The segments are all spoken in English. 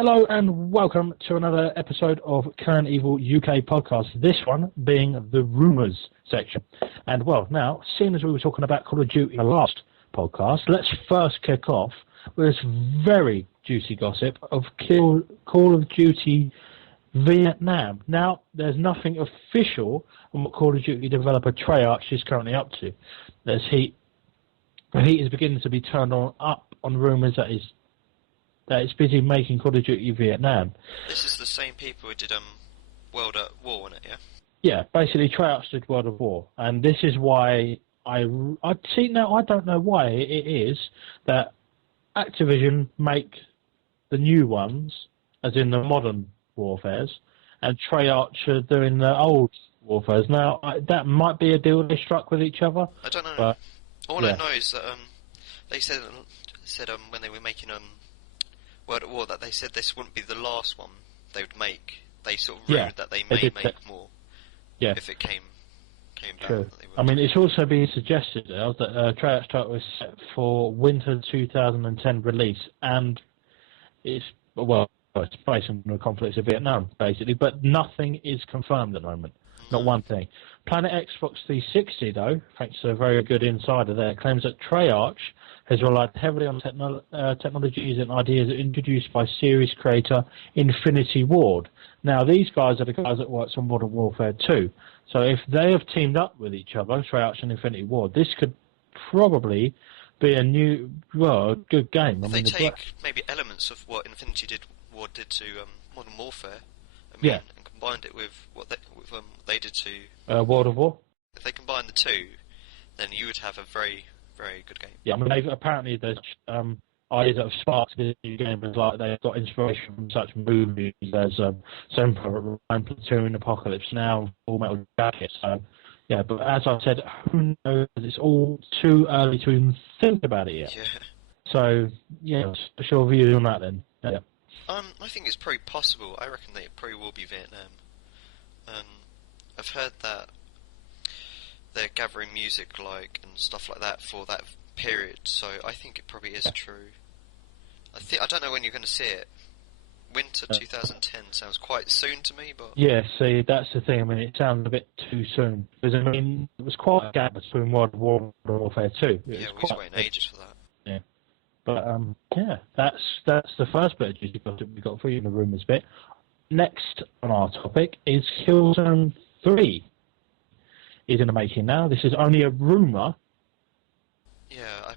Hello and welcome to another episode of Current Evil UK podcast, this one being the rumours section. And well, now, seeing as we were talking about Call of Duty in the last podcast, let's first kick off with this very juicy gossip of Call of Duty Vietnam. Now, there's nothing official on what Call of Duty developer Treyarch is currently up to. The heat is beginning to be turned up on rumours that it's busy making Call of Duty Vietnam. This is the same people who did World at War, wasn't it? Yeah. Yeah, basically Treyarch did World of War, and this is why I see now. I don't know why it is that Activision make the new ones, as in the modern warfares, and Treyarch are doing the old warfares. Now that might be a deal they struck with each other. I don't know. But, all I know is that they said when they were making World at War that they said this wouldn't be the last one they would make. They sort of rumored that they may make more. Yeah. If it came True. down. I mean, it's also being suggested now that Treyarch title was set for winter 2010 release, and it's based on the conflicts of Vietnam, basically, but nothing is confirmed at the moment. Not one thing. Planet Xbox 360, though, thanks to a very good insider there, claims that Treyarch has relied heavily on technologies and ideas introduced by series creator Infinity Ward. Now, these guys are the guys that worked on Modern Warfare 2. So if they have teamed up with each other, Treyarch and Infinity Ward, this could probably be a good game. If they take maybe elements of what Infinity Ward did to Modern Warfare, and combined it with what they did to World of War. If they combine the two, then you would have a very, very good game. Yeah, I mean, apparently there's ideas that have sparked the new game, but like they've got inspiration from such movies as Semper, Platoon, Apocalypse Now, Full Metal Jacket. So, yeah, but as I said, who knows? It's all too early to even think about it yet. Yeah. So, yeah, what's your view on that then? Yeah. I think it's probably possible. I reckon that it probably will be Vietnam. I've heard that they're gathering music and stuff like that for that period, so I think it probably is true. I don't know when you're going to see it. Winter 2010 sounds quite soon to me, but yeah. See, that's the thing. I mean, it sounds a bit too soon because I mean, it was quite a gap between World War and Warfare 2. Yeah, we was waiting ages for that. Yeah. But that's the first bit of juicy gossip we got for you in the rumours bit. Next on our topic is Killzone 3 is in the making now. This is only a rumour. Yeah,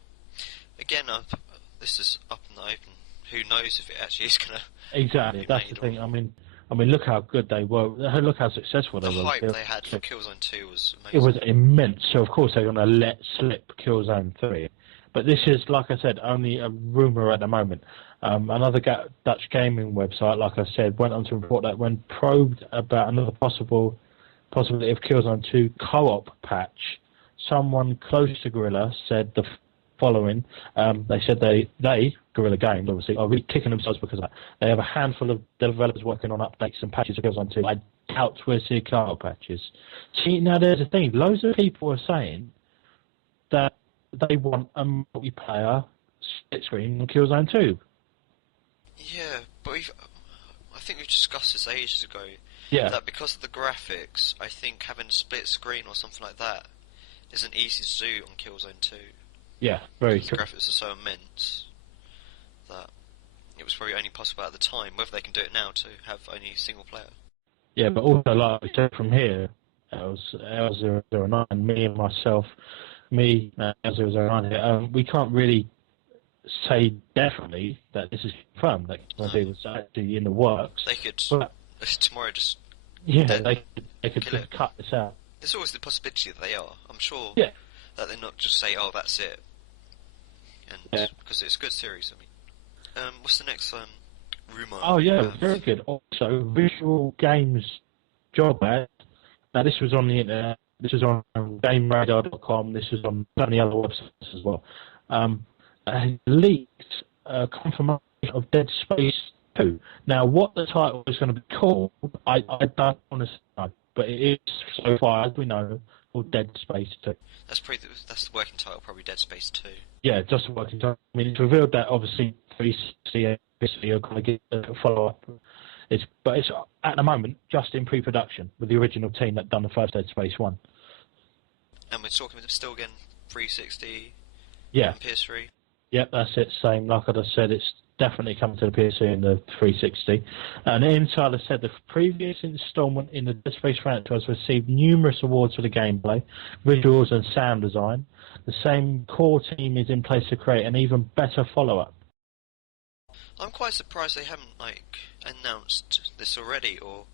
this is up in the open. Who knows if it actually is going to Exactly, that's the thing. I mean, look how good they were. Look how successful they were. The hype they had for Killzone 2 was amazing. It was immense. So of course they're going to let slip Killzone 3. But this is, like I said, only a rumour at the moment. Another Dutch gaming website, like I said, went on to report that when probed about another possibility of Killzone 2 co-op patch, someone close to Guerrilla said the following. They said Guerrilla Games, obviously, are really kicking themselves because of that. They have a handful of developers working on updates and patches of Killzone 2. I doubt we'll see co-op patches. See, now there's a thing. Loads of people are saying that they want a multiplayer split screen on Killzone 2. Yeah, but I think we've discussed this ages ago. Yeah. That because of the graphics, I think having a split screen or something like that isn't easy to do on Killzone 2. Yeah, very true. The graphics are so immense that it was probably only possible at the time. Whether they can do it now to have only single player. Yeah, but also, like we said from here, L009, L009 here, we can't really say definitely that this is confirmed. That Killzone 2 was actually in the works. They could tomorrow just they could just cut this out. There's always the possibility that they are. I'm sure that they're not just say, "Oh, that's it," and because it's a good series. I mean, what's the next rumor? Oh yeah, very good. Also, Visual Games job ad. Now this was on the internet. This was on GameRadar.com. This was on many other websites as well. Leaked confirmation of Dead Space 2. Now, what the title is going to be called, I don't honestly know, but it is, so far as we know, called Dead Space 2. That's the working title, probably Dead Space 2. Yeah, just the working title. I mean, it's revealed that obviously 360 obviously you're going to get a follow-up. But it's at the moment just in pre-production with the original team that done the first Dead Space 1. And we're talking still again 360 Yeah. and PS3. Yep, that's it. Same. Like I just said, it's definitely coming to the PC and the 360. And Insider said the previous installment in the Dead Space franchise received numerous awards for the gameplay, visuals, and sound design. The same core team is in place to create an even better follow-up. I'm quite surprised they haven't announced this already, or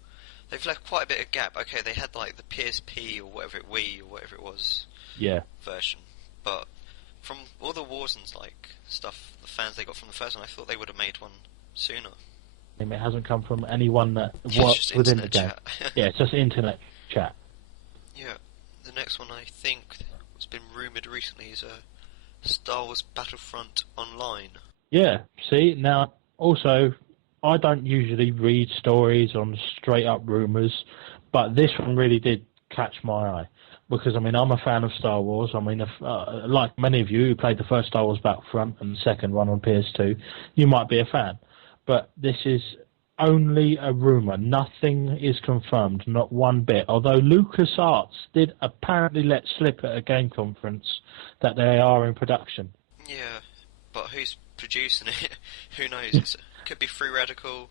they've left quite a bit of gap. Okay, they had the PSP or whatever Wii or whatever it was, version, but from all the wars and stuff, the fans they got from the first one, I thought they would have made one sooner. It hasn't come from anyone that It's works just within the internet game. chat. Yeah, it's just internet chat. Yeah, the next one I think has been rumoured recently is Star Wars Battlefront Online. Yeah, see, now, also, I don't usually read stories on straight-up rumours, but this one really did catch my eye. Because, I'm a fan of Star Wars. Like many of you who played the first Star Wars Battlefront and the second one on PS2, you might be a fan. But this is only a rumour. Nothing is confirmed, not one bit. Although LucasArts did apparently let slip at a game conference that they are in production. Yeah, but who's producing it? Who knows? It could be Free Radical,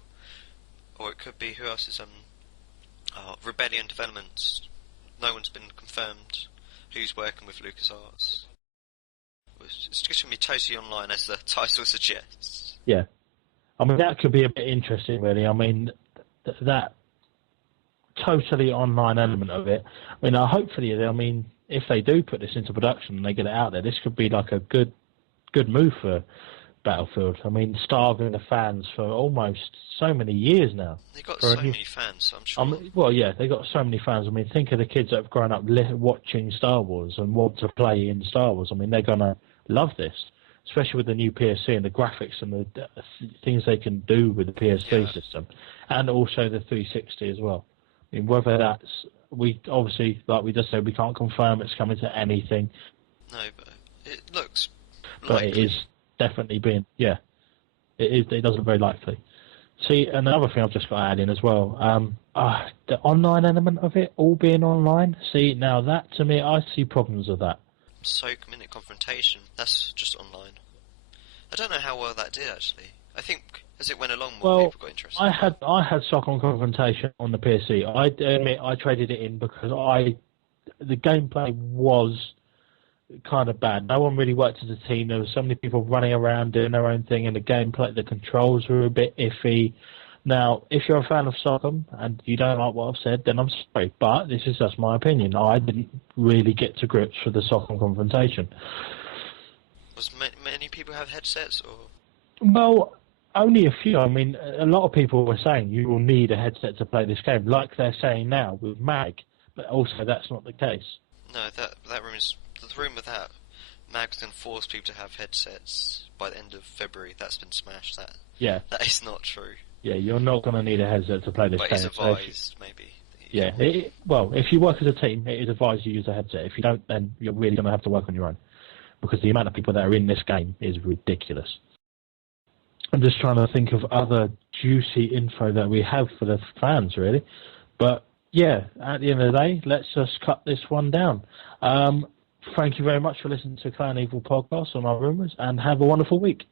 or it could be, who else is Rebellion Developments. No one's been confirmed who's working with LucasArts. It's just going to be totally online, as the title suggests. Yeah. That could be a bit interesting, really. That totally online element of it. Hopefully, if they do put this into production and they get it out there, this could be like a good move for Battlefield. Starving the fans for almost so many years now. They've got so many fans, so I'm sure. Well, yeah, they've got so many fans. Think of the kids that have grown up watching Star Wars and want to play in Star Wars. They're going to love this, especially with the new PSC and the graphics and the things they can do with the PS3 system, and also the 360 as well. Whether that's, we obviously, like we just said, we can't confirm it's coming to anything. No, but it looks likely. But it is definitely being, it does look very likely. See, another thing I've just got to add in as well, the online element of it, all being online, see, now that, to me, I see problems with that. Minute confrontation, that's just online. I don't know how well that did, actually. I think, as it went along, more people got interested. I had Sock-on Confrontation on the PC. I admit I traded it in because the gameplay was kind of bad. No one really worked as a team. There were so many people running around doing their own thing, and the gameplay, the controls were a bit iffy. Now, if you're a fan of Sock'em and you don't like what I've said, then I'm sorry, but this is just my opinion. I didn't really get to grips with the Sock'em Confrontation. Was many people have headsets, or? Well, only a few. A lot of people were saying you will need a headset to play this game, like they're saying now with MAG, but also that's not the case. No, that room is... The rumor that MAG's going to force people to have headsets by the end of February, that's been smashed. That is not true. Yeah, you're not going to need a headset to play this game. But it's advised, maybe. Yeah, if you work as a team, it is advised you use a headset. If you don't, then you're really going to have to work on your own. Because the amount of people that are in this game is ridiculous. I'm just trying to think of other juicy info that we have for the fans, really. But, yeah, at the end of the day, let's just cut this one down. Thank you very much for listening to Clan Evil Podcast on our rumours, and have a wonderful week.